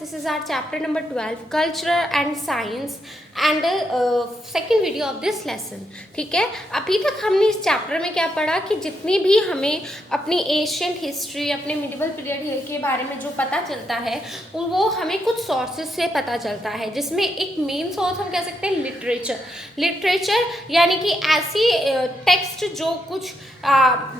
this is our chapter number 12 culture and science and second video of this lesson. ठीक है, अभी तक हमने इस चैप्टर में क्या पढ़ा कि जितनी भी हमें अपनी एशियंट हिस्ट्री, अपने मिडिवल पीरियड के बारे में जो पता चलता है वो हमें कुछ सोर्सेज से पता चलता है, जिसमें एक मेन सोर्स हम कह सकते हैं लिटरेचर यानी कि ऐसी टेक्स्ट जो कुछ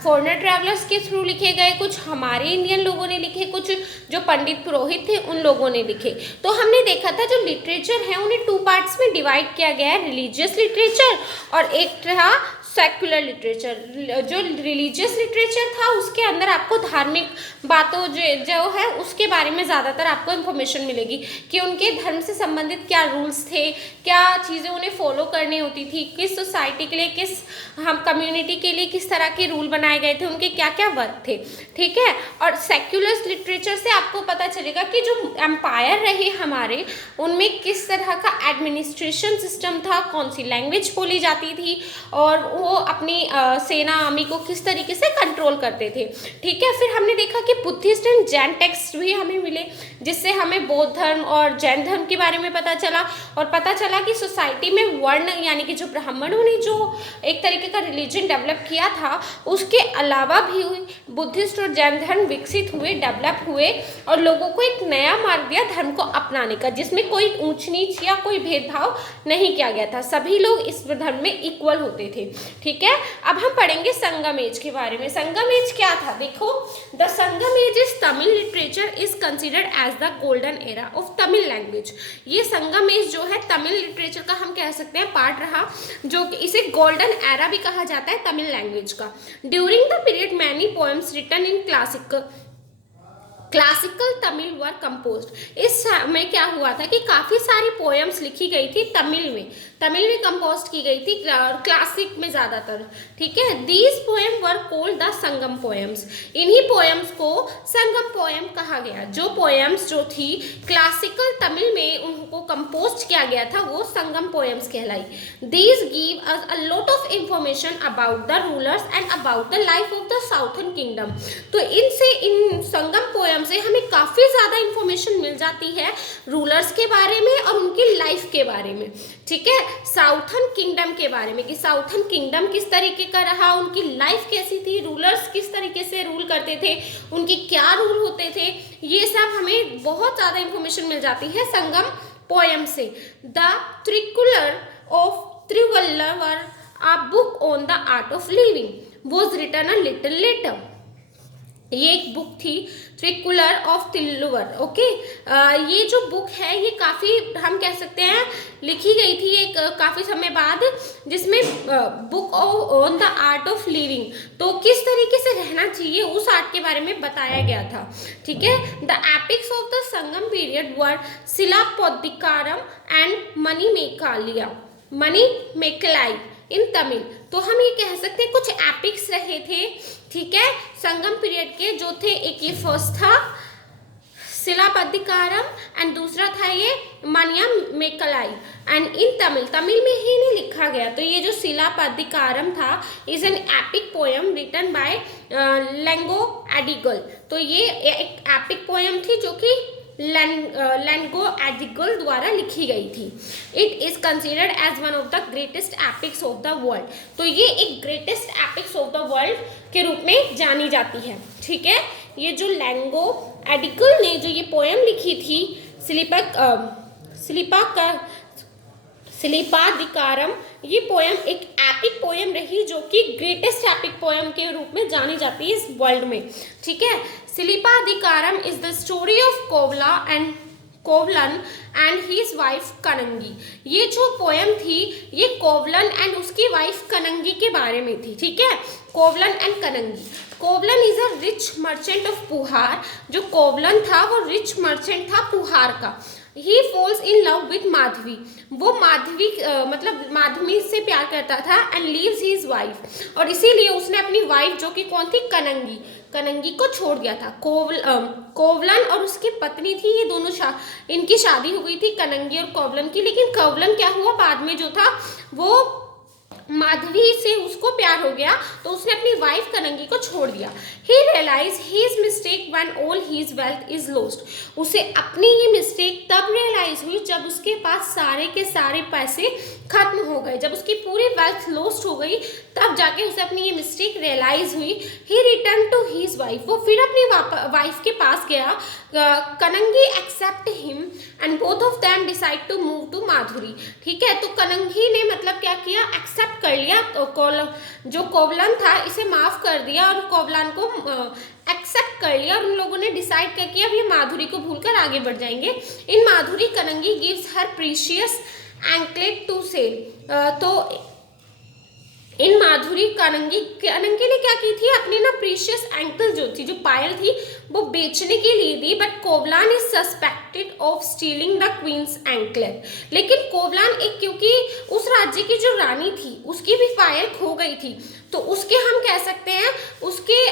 फॉरेनर ट्रैवलर्स के थ्रू लिखे गए, कुछ हमारे इंडियन लोगों ने लिखे, कुछ जो पंडित पुरोहित थे उन लोगों ने लिखे। तो हमने देखा था जो लिटरेचर है उन्हें टू पार्ट्स में डिवाइड किया गया है, रिलीजियस लिटरेचर और एक था सेक्युलर लिटरेचर। जो रिलीजियस लिटरेचर था उसके अंदर आपको धार्मिक बातों जो है उसके बारे में ज़्यादातर आपको इन्फॉर्मेशन मिलेगी कि उनके धर्म से संबंधित क्या रूल्स थे, क्या चीज़ें उन्हें फॉलो करनी होती थी, किस सोसाइटी के लिए, किस हम कम्युनिटी के लिए किस तरह के रूल बनाए गए थे, उनके क्या क्या वर्क थे। ठीक है, और सेक्युलर लिटरेचर से आपको पता चलेगा कि जो एम्पायर रहे हमारे उनमें किस तरह का एडमिनिस्ट्रेशन सिस्टम था, कौन सी लैंग्वेज बोली जाती थी और वो अपनी सेना आर्मी को किस तरीके से कंट्रोल करते थे। ठीक है, फिर हमने देखा कि बुद्धिस्ट एंड जैन टेक्स्ट भी हमें मिले, जिससे हमें बौद्ध धर्म और जैन धर्म के बारे में पता चला और पता चला कि सोसाइटी में वर्ण यानी कि जो ब्राह्मणों ने जो एक तरीके का रिलीजन डेवलप किया था उसके अलावा भी बुद्धिस्ट और जैन धर्म विकसित हुए, डेवलप हुए और लोगों को एक नया मार्ग दिया धर्म को अपनाने का, जिसमें कोई ऊंच नीच या कोई भेदभाव नहीं किया गया था, सभी लोग इस धर्म में इक्वल होते थे। ठीक है, अब हम पढ़ेंगे संगम एज के बारे में। संगम एज क्या था? देखो, the Sangam age is Tamil literature is considered as the golden era of Tamil language. ये संगम एज जो है तमिल लिटरेचर का हम कह सकते हैं पार्ट रहा, जो कि इसे गोल्डन एरा भी कहा जाता है तमिल लैंग्वेज का। During the period many poems written in classical Tamil were composed. इस समय क्या हुआ था कि काफ़ी सारी पोएम्स लिखी गई थी तमिल में कंपोज की गई थी, क्लासिक में ज़्यादातर। ठीक है, these poem were called the Sangam poems. इन्हीं पोएम्स को संगम पोएम कहा गया। जो पोएम्स जो थी क्लासिकल तमिल में उनको कंपोज किया गया था वो संगम पोएम्स कहलाई। These give us a lot of information about the rulers and about the life of the southern kingdom. तो इन संगम पोएम से हमें काफ़ी ज़्यादा इंफॉर्मेशन मिल जाती है रूलर्स के बारे में और उनकी लाइफ के बारे में। ठीक है, साउथर्न किंगडम के बारे में कि साउथर्न किंगडम किस तरीके का रहा, उनकी लाइफ कैसी थी, रूलर्स किस तरीके से रूल करते थे, उनके क्या रूल होते थे, ये सब हमें बहुत ज़्यादा इंफॉर्मेशन मिल जाती है संगम पोएम से। The Tirukkural of Thiruvalluvar, a book on the art of living, was written a little later. ये एक बुक थी त्रिकुलर ऑफ तिल्लुवर। ओके, ये जो बुक है ये काफ़ी हम कह सकते हैं लिखी गई थी एक काफ़ी समय बाद, जिसमें book on the art of living, तो किस तरीके से रहना चाहिए उस आर्ट के बारे में बताया गया था। ठीक है, the epics of the Sangam period were Silappadikaram and Manimekalai in Tamil. तो हम ये कह सकते हैं कुछ एपिक्स रहे थे। ठीक है, संगम पीरियड के जो थे, एक ये फर्स्ट था सिलापदिकारम एंड दूसरा था ये मणिमेकलाई एंड इन तमिल में ही नहीं लिखा गया। तो ये जो सिलापदिकारम था is an epic poem written by Ilango Adigal. तो ये एक एपिक पोएम थी जो कि लेंगो एडिगल द्वारा लिखी गई थी। It is considered as one of the greatest epics of the world. तो ये एक greatest epics of the world के रूप में जानी जाती है। ठीक है, ये जो लेंगो एडिगल ने जो ये पोएम लिखी थी सिलिपादिकारम, ये पोएम एक एपिक पोएम रही जो कि ग्रेटेस्ट एपिक पोएम के रूप में जानी जाती है इस वर्ल्ड में। ठीक है, Silappadikaram is the story of Kovalan and his wife Kannagi. ये जो पोएम थी ये कोवलन एंड उसकी वाइफ कनंगी के बारे में थी। ठीक है, Kovalan and Kannagi. Kovalan is a rich merchant of Puhar. जो कोवलन था वो रिच मर्चेंट था पुहार का। He falls in love with Madhavi. वो मतलब माधवी से प्यार करता था एंड लीव्स हिज वाइफ, और इसीलिए उसने अपनी वाइफ जो कि कौन थी, कनंगी को छोड़ दिया था। कोवलन और उसकी पत्नी थी, ये दोनों इनकी शादी हो गई थी कनंगी और कोवलन की। लेकिन कोवलन क्या हुआ, बाद में जो था वो माधवी से उसको प्यार हो गया तो उसने अपनी वाइफ कनंगी को छोड़ दिया। He realise his mistake when all his wealth is lost. उसे अपनी ये मिस्टेक तब रियलाइज हुई जब उसके पास सारे के सारे पैसे खत्म हो गए, जब उसकी पूरी वेल्थ लॉस्ट हो गई तब जाके उसे अपनी ये मिस्टेक रियलाइज हुई। He return to his wife, वो फिर अपनी वाइफ के पास गया। Kannagi accept him and both of them decide to move to Madurai. ठीक है, तो कनंगी ने मतलब क्या किया, एक्सेप्ट कर लिया, जो कोवलन था इसे माफ कर दिया और कोवलन को एक्सेप्ट कर लिया और उन लोगों ने डिसाइड कर किया अब ये माधुरी को भूलकर आगे बढ़ जाएंगे। In Madurai Kannagi gives her precious anklet to sell. तो इन माधुरी कनंगी ने क्या की थी, अपनी ना प्रीशियस एंकल जो थी, जो पायल थी, वो बेचने के लिए दी। But Kovalan is suspected of stealing the queen's anklet. लेकिन कोवलान एक, क्योंकि उस राज्य की जो रानी थी उसकी भी पायल खो गई थी, तो उसके हम कह सकते हैं उसके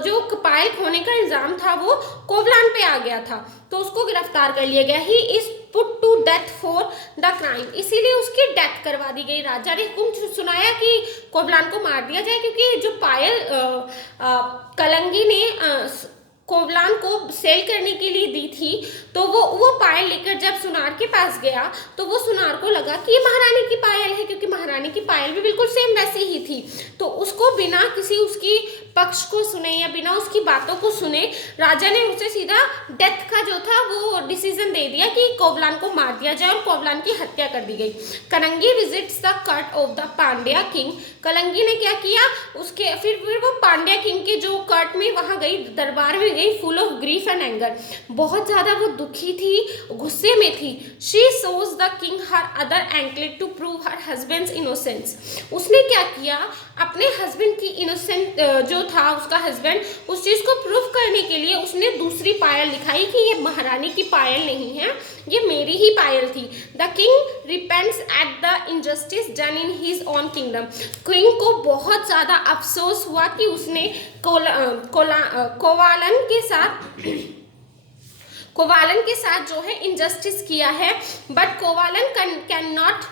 जो पायल खोने का इल्जाम था वो कोवलान पे आ गया था, तो उसको गिरफ्तार कर लिया गया। He is put to death for the crime, इसीलिए उसकी डेथ करवा दी गई। राजा ने हुक्म सुनाया कि कोवलान को मार दिया जाए, क्योंकि जो पायल कलंगी ने कोवलान को सेल करने के लिए दी थी, तो वो पायल लेकर जब सुनार के पास गया तो वो सुनार को लगा कि ये महारानी की पायल है, क्योंकि महारानी की पायल भी बिल्कुल सेम वैसी ही थी। तो उसको बिना किसी उसकी पक्ष को सुने या बिना उसकी बातों को सुने राजा ने उसे सीधा डेथ का जो था वो डिसीजन दे दिया कि कोवलान को मार दिया जाए और कोवलान की हत्या कर दी गई। Kannagi visits the court of the Pandya king. Kannagi ने क्या किया, उसके फिर वो पांड्या किंग के जो कट में वहां गई, दरबार में गई, full of grief and anger, बहुत ज्यादा वो दुखी थी, गुस्से में थी। She shows the king her other anklet to prove her husband's innocence. उसने क्या किया, अपने हस्बैंड की इनोसेंट जो था उसका हस्बैंड, उस चीज को प्रूव करने के लिए उसने दूसरी पायल दिखाई कि ये महारानी की पायल नहीं है, ये मेरी ही पायल थी। The king repents at the injustice done in his own kingdom. King को बहुत ज्यादा अफसोस हुआ कि उसने कोवालन के साथ जो है इनजस्टिस किया है। But Kovalan can not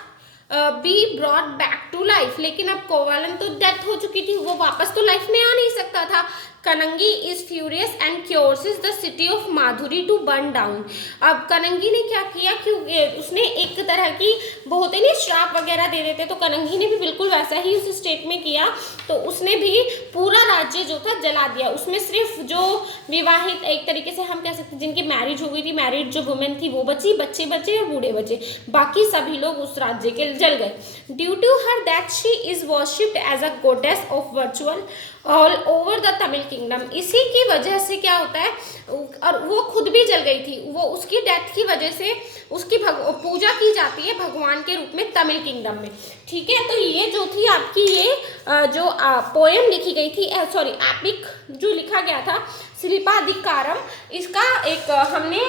be brought back to life. लेकिन अब कोवालन तो डेथ हो चुकी थी, वो वापस तो लाइफ में आ नहीं सकता था। Kannagi is furious and curses the city of Madurai to burn down. अब कनंगी ने क्या किया कि उसने एक तरह की बहुत ही श्राप वगैरह दे देते, तो कनंगी ने भी बिल्कुल वैसा ही उस स्टेट में किया, तो उसने भी पूरा राज्य जो था जला दिया। उसमें सिर्फ जो विवाहित, एक तरीके से हम कह सकते हैं जिनकी मैरिज हो गई थी, मैरिड जो वुमेन थी वो बची, बच्चे बचे और बूढ़े बचे, बाकी सभी लोग उस राज्य के जल गए। Due to her that she is worshipped as a goddess of virtual all over the Tamil kingdom. इसी की वजह से क्या होता है, और वो खुद भी जल गई थी, वो उसकी डेथ की वजह से उसकी पूजा की जाती है भगवान के रूप में तमिल किंगडम में। ठीक है, तो ये जो थी आपकी ये जो पोएम लिखी गई थी, सॉरी एपिक जो लिखा गया था शिल्पाधिकारम, इसका एक हमने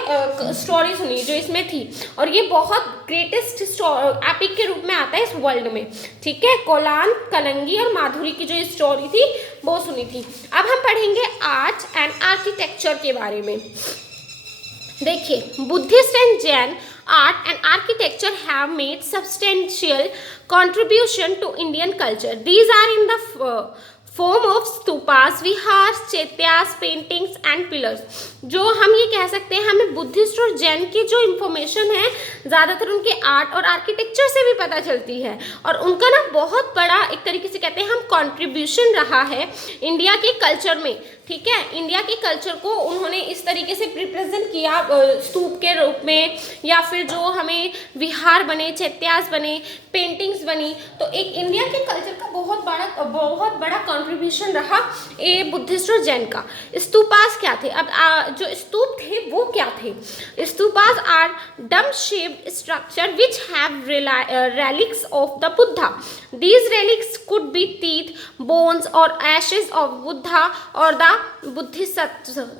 स्टोरी सुनी जो इसमें थी, और ये बहुत ग्रेटेस्ट एपिक के रूप में आता है इस वर्ल्ड में। ठीक है, कोलान, कलंगी और माधुरी की जो स्टोरी थी वो सुनी थी। अब हम पढ़ेंगे आर्ट एंड आर्किटेक्चर के बारे में। देखिए, Buddhist and Jain art and architecture have made substantial contribution to Indian culture. These are in the form of stupas, vihars, चैत्यास, paintings and pillars. जो हम ये कह सकते हैं, हमें बुद्धिस्ट और जैन की जो इंफॉर्मेशन है ज़्यादातर उनके आर्ट और आर्किटेक्चर से भी पता चलती है, और उनका ना बहुत बड़ा एक तरीके से कहते हैं हम कंट्रीब्यूशन रहा है इंडिया के कल्चर में। ठीक है, इंडिया के कल्चर को उन्होंने इस तरीके से रिप्रेजेंट किया स्तूप के रूप में, या फिर जो हमें विहार बने, चैत्यास बने, पेंटिंग्स बनी, तो एक इंडिया के कल्चर का बहुत बड़ा कंट्रीब्यूशन रहा ये बुद्धिस्ट और जैन का। स्तूपास क्या थे, अब जो स्तूप थे वो क्या थे। Stupas are dome shaped structure which have relics of the Buddha. These relics could be teeth, bones or ashes of Buddha or the Buddhist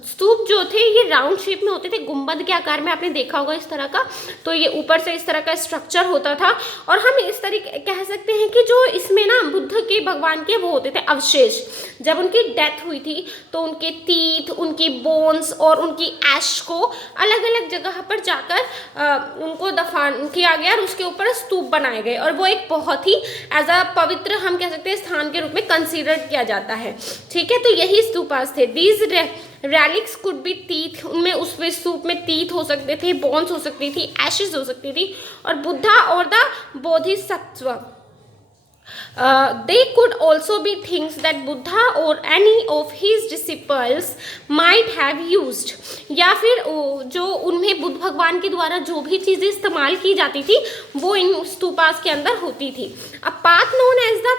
stupa जो थे ये राउंड शेप में होते थे, गुंबद के आकार में, आपने देखा होगा इस तरह का। तो ये ऊपर से इस तरह का स्ट्रक्चर होता था और हम इस तरीके कह सकते हैं कि जो इसमें ना बुद्ध के भगवान के वो होते थे अवशेष। जब उनकी डेथ हुई थी तो उनके टीथ, उनकी बोन्स और उनकी ऐश को अलग अलग जगह पर जाकर उनको दफन किया गया और उसके ऊपर स्तूप बनाए गए और वो एक बहुत ही एज अ पवित्र हम कह सकते हैं स्थान के रूप में कंसीडर किया जाता है। ठीक है, तो यही स्तूपास थे। These relics could be teeth, उनमें उसमें स्तूप में टीथ हो सकते थे, बोन्स हो सकती थी, एशेस हो सकती थी और बुद्धा और the Bodhisattva. They could also be things that Buddha or any of his disciples might have used, या फिर जो उनमें बुद्ध भगवान के द्वारा जो भी चीज़ें इस्तेमाल की जाती थी वो इन स्तूपास के अंदर होती थी। A path known as the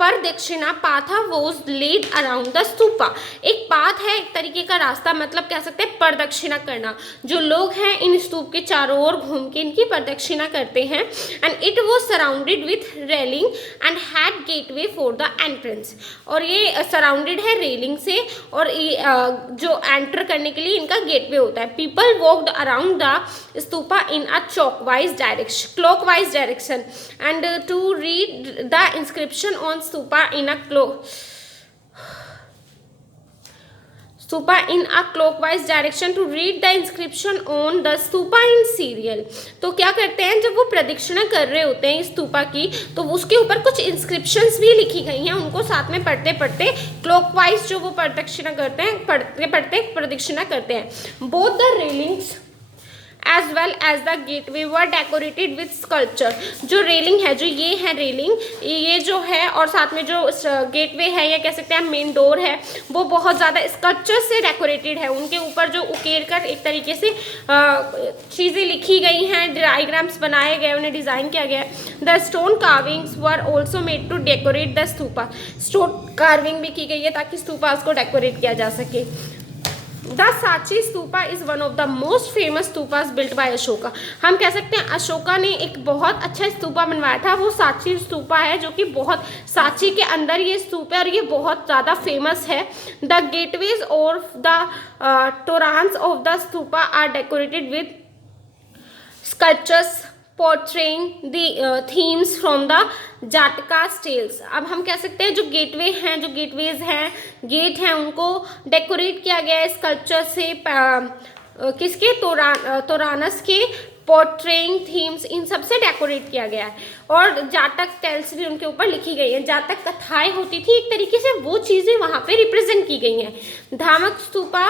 pradakshina path was laid around the stupa. एक पाथ है, एक तरीके का रास्ता, मतलब कह सकते हैं प्रदक्षिणा करना। जो लोग हैं इन स्तूप के चारों ओर घूम के इनकी प्रदक्षिणा करते हैं। And it was surrounded with railing and had gateway for the entrance, और ये सराउंडेड है रेलिंग से और ये जो एंटर करने के लिए इनका गेटवे होता है। People walked around the stupa in a clockwise direction and to read the inscription on stupa in a clockwise direction to read the inscription on the stupa in serial। तो क्या करते हैं, जब वो प्रदक्षिणा कर रहे होते हैं स्तूपा की तो उसके ऊपर कुछ इंस्क्रिप्शंस भी लिखी गई हैं, उनको साथ में पढ़ते पढ़ते क्लॉकवाइज जो वो प्रदक्षिणा करते हैं, पढ़ते पढ़ते प्रदक्षिणा करते हैं। Both the railings as well as the gateway were decorated with sculpture. जो रेलिंग है, जो ये है रेलिंग, ये जो है और साथ में जो गेटवे है या कह सकते हैं मेन डोर है, वो बहुत ज़्यादा स्कल्पचर से डेकोरेटेड है। उनके ऊपर जो उकेर कर एक तरीके से चीज़ें लिखी गई हैं, डायग्राम्स बनाए गए, उन्हें डिज़ाइन किया गया है। The stone carvings were also made to decorate the stupa. Stone carving भी की गई है ताकि स्तूपास को डेकोरेट किया जा सके। The Sanchi stupa is one of the most famous stupas built by Ashoka. हम कह सकते हैं अशोका ने एक बहुत अच्छा स्तूपा बनवाया था, वो सांची स्तूपा है जो कि बहुत सांची के अंदर ये स्तूप है और ये बहुत ज़्यादा फेमस है। The gateways of the toranas of the stupa are decorated with sculptures portraying the themes from the Jatakas tales. अब हम कह सकते हैं जो गेटवे हैं, जो गेटवेज हैं, गेट हैं, उनको डेकोरेट किया गया है स्कल्पचर से, किसके, तोरानस के, पोर्ट्रेइंग थीम्स, इन सब से डेकोरेट किया गया है। और जातक टेल्स भी उनके ऊपर लिखी गई है, जातक कथाएं होती थी, एक तरीके से वो चीज़ें वहाँ पे रिप्रेजेंट की गई हैं। धामक स्तूपा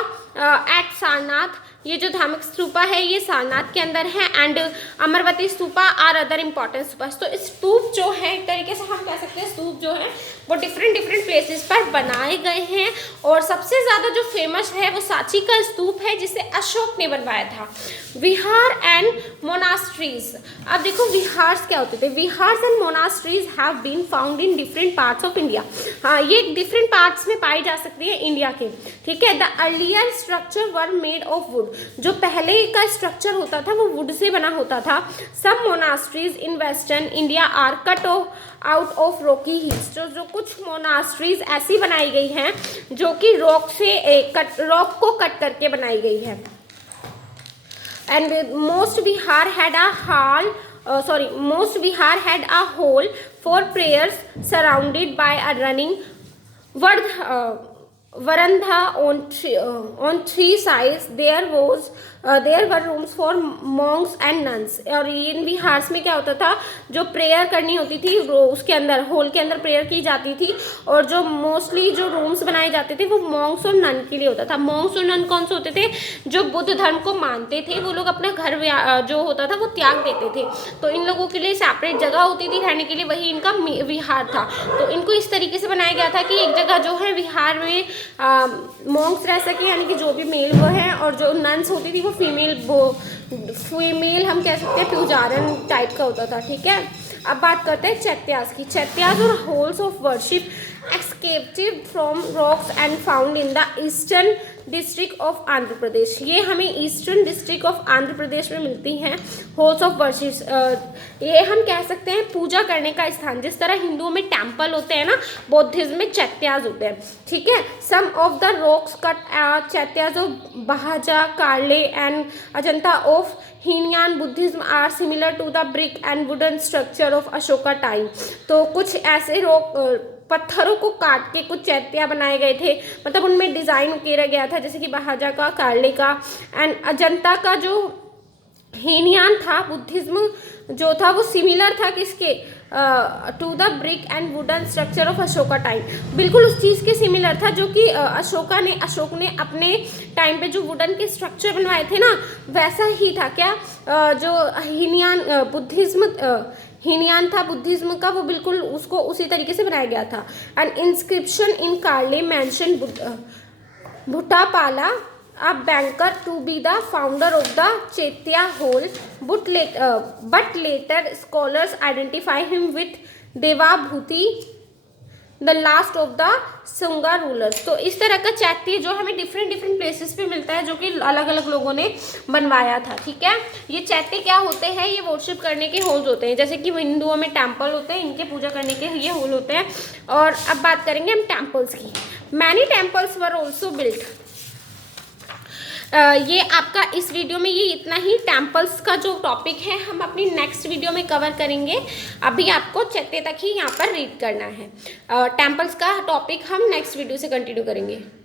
एट सारनाथ, ये जो धामक स्तूपा है ये सारनाथ के अंदर है। And Amaravati stupa are other important stupas. तो स्तूप जो है एक तरीके से हम कह सकते हैं स्तूप जो है वो डिफरेंट प्लेसेस पर बनाए गए हैं और सबसे ज़्यादा जो फेमस है वो सांची का स्तूप है जिसे अशोक ने बनवाया था। Vihar and monasteries. अब देखो विहार्स क्या होते थे। Vihars and monasteries have been found in different parts of India. हाँ, ये डिफरेंट पार्ट्स में पाई जा सकती है इंडिया के। ठीक है, the earlier structure were made of would. जो पहले का स्ट्रक्चर होता था वो वुड से बना होता था। सब monasteries in western India are cut out of rocky hills. जो कुछ मोनास्ट्रीज ऐसी बनाई गई हैं जो कि रॉक को कट करके बनाई गई है। And most Bihar had a hall for prayers surrounded by a running Varandha on three sides. There were rooms for monks and nuns। और इन विहार्स में क्या होता था, जो प्रेयर करनी होती थी उसके अंदर, हॉल के अंदर प्रेयर की जाती थी और जो मोस्टली जो रूम्स बनाए जाते थे वो मॉन्क्स और नन के लिए होता था। मॉन्क्स और नन कौन से होते थे, जो बुद्ध धर्म को मानते थे, वो लोग अपना घर जो होता था वो त्याग देते थे, तो इन लोगों के लिए सेपरेट जगह होती थी रहने के लिए, वही इनका विहार था। तो इनको इस तरीके से बनाया गया था कि एक जगह जो है विहार में मॉन्क्स रह सके, यानी कि जो भी मेल वो हैं, और जो नन्स होती थी वो फीमेल हम कह सकते हैं पुजारन टाइप का होता था। ठीक है, अब बात करते हैं चैत्यास की। चैत्यास और halls of worship excavated from rocks and found in the eastern district of Andhra Pradesh. ये हमें eastern district of Andhra Pradesh में मिलती हैं। हॉल्स ऑफ वर्शिप, ये हम कह सकते हैं पूजा करने का स्थान। जिस तरह हिंदुओं में टेम्पल होते हैं ना, बौद्धिज्म में चैत्याज होते हैं, ठीक है। Some of the rocks cut chaityas of Bhaja, Karle and Ajanta of Hinayana Buddhism are similar to the brick and wooden structure of Ashoka time. तो कुछ ऐसे रॉक पत्थरों को काट के कुछ चैत्या बनाए गए थे, मतलब उनमें डिज़ाइन उकेरा गया था, जैसे कि बहाजा का, कार्ले का एंड अजंता का। जो हीनयान था बुद्धिज्म जो था वो सिमिलर था किसके, to the brick and wooden structure of Ashoka time, बिल्कुल उस चीज़ के सिमिलर था जो कि अशोक ने अपने टाइम पे जो वुडन के स्ट्रक्चर बनवाए थे ना, वैसा ही था। क्या जो हीनयान था बुद्धिज्म का, वो बिल्कुल उसको उसी तरीके से बनाया गया था। And inscription in Karle mention Bhutapala a banker to be the founder of the Chaitya hole, but later scholars identify him with Devabhuti, the last of the Sunga rulers। तो इस तरह का चैत्य जो हमें डिफरेंट प्लेसेस पे मिलता है, जो कि अलग अलग लोगों ने बनवाया था, ठीक है। ये चैत्य क्या होते हैं, ये वर्शिप करने के होल्स होते हैं, जैसे कि हिंदुओं में टेम्पल होते हैं, इनके पूजा करने के ये होल होते हैं। और अब बात करेंगे हम टेम्पल्स की। Many temples were also built. ये आपका इस वीडियो में ये इतना ही। टेम्पल्स का जो टॉपिक है हम अपनी नेक्स्ट वीडियो में कवर करेंगे। अभी आपको चैत्य तक ही यहाँ पर रीड करना है। टेम्पल्स का टॉपिक हम नेक्स्ट वीडियो से कंटिन्यू करेंगे।